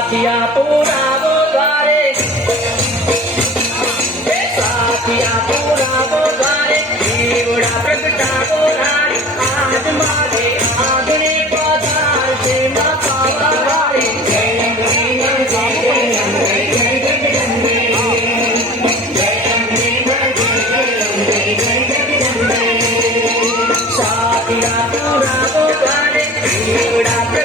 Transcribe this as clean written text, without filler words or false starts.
સાથિયા પુરાવો દ્વારે સાથિયા પુરાવો દ્વારે જીવડા પ્રગટાવો રાણી આજ મારે આગળ પધારશે માતા વાળી જય સાથિયા પુરાવો દ્વારે જીવડા